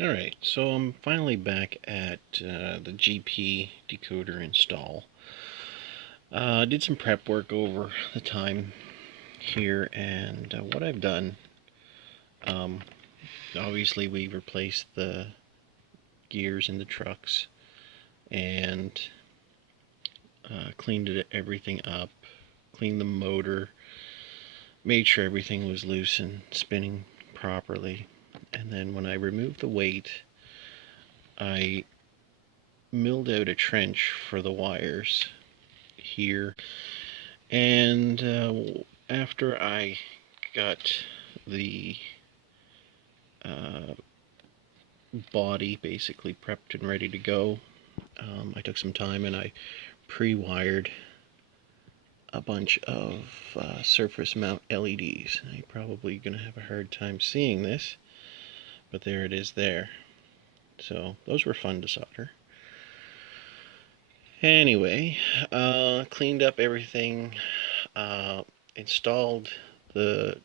Alright, so I'm finally back at the GP decoder install. Did some prep work over the time here, and what I've done, um, obviously we replaced the gears in the trucks and cleaned everything up, cleaned the motor, made sure everything was loose and spinning properly. And then when I removed the weight, I milled out a trench for the wires here, and after I got the uh, body basically prepped and ready to go, I took some time and I pre-wired a bunch of surface mount LEDs. You're probably going to have a hard time seeing this, but there it is there. So those were fun to solder. Anyway, cleaned up everything, installed the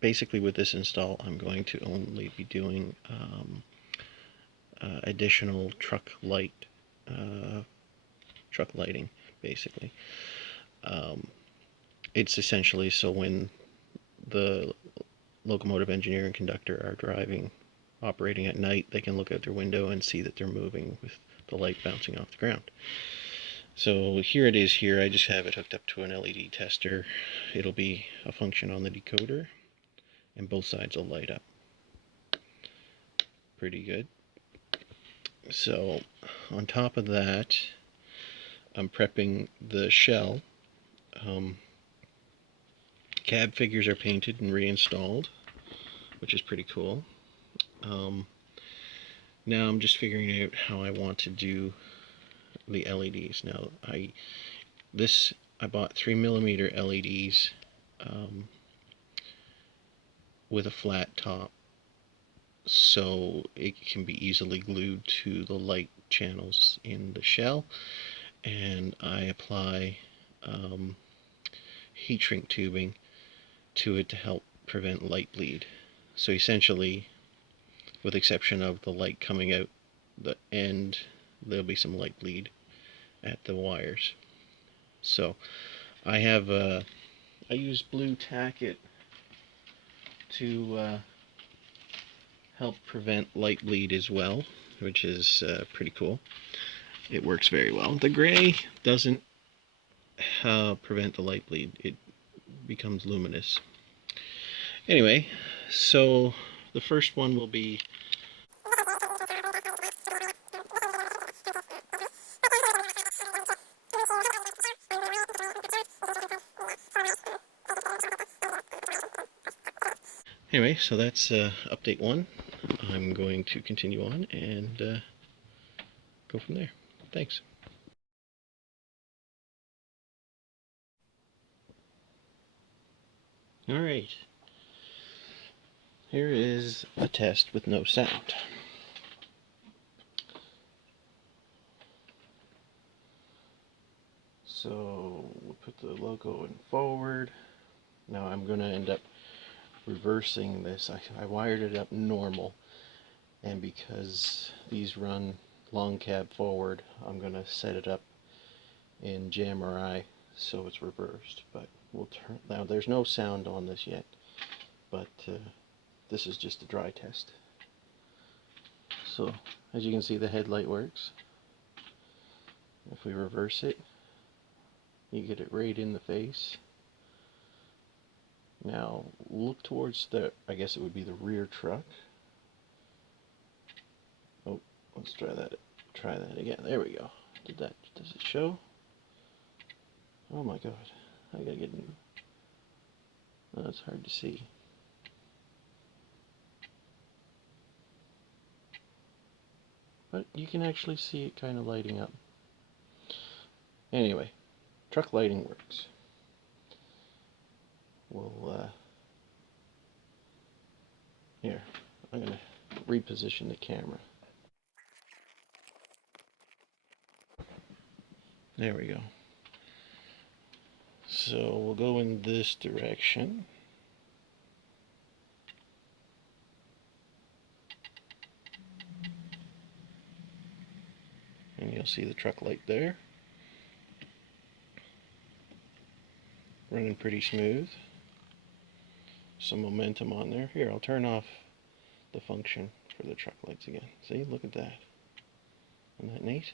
basically with this install I'm going to only be doing additional truck lighting basically. It's essentially so when the locomotive engineer and conductor are driving, operating at night, they can look out their window and see that they're moving with the light bouncing off the ground. So here it is here. I just have it hooked up to an LED tester. It'll be a function on the decoder, and both sides will light up. Pretty good. So on top of that, I'm prepping the shell. Cab figures are painted and reinstalled, which is pretty cool. Now I'm just figuring out how I want to do the LEDs. Now I bought 3mm LEDs with a flat top, so it can be easily glued to the light channels in the shell, and I apply heat shrink tubing to it to help prevent light bleed. So essentially, with exception of the light coming out the end, there'll be some light bleed at the wires. So I have I use blue tacket to help prevent light bleed as well, which is pretty cool. It works very well. The gray doesn't prevent the light bleed. It becomes luminous. Anyway, so the first one will be anyway, so that's update 1. I'm going to continue on and go from there. Thanks. Alright, here is a test with no sound. So we'll put the logo in forward. Now I'm going to end up reversing this. I wired it up normal, and because these run long cab forward, I'm going to set it up in Jammerai so it's reversed. But we'll turn. Now there's no sound on this yet, but this is just a dry test. So as you can see, the headlight works. If we reverse it, you get it right in the face. Now look towards the, I guess it would be the rear truck. Oh, let's try that again. There we go. Does it show? Oh my god. I gotta get in. Oh, it's hard to see. But you can actually see it kind of lighting up. Anyway, truck lighting works. We'll, here, I'm gonna reposition the camera. There we go. So we'll go in this direction. And you'll see the truck light there. Running pretty smooth. Some momentum on there. Here, I'll turn off the function for the truck lights again. See, look at that. Isn't that neat?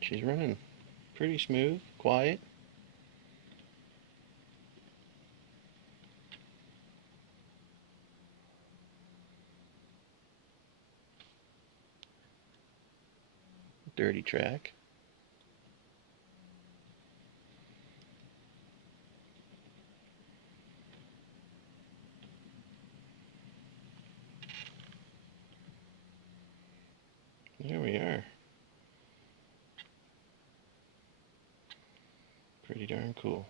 She's running pretty smooth, quiet. Dirty track. There we are. Pretty darn cool.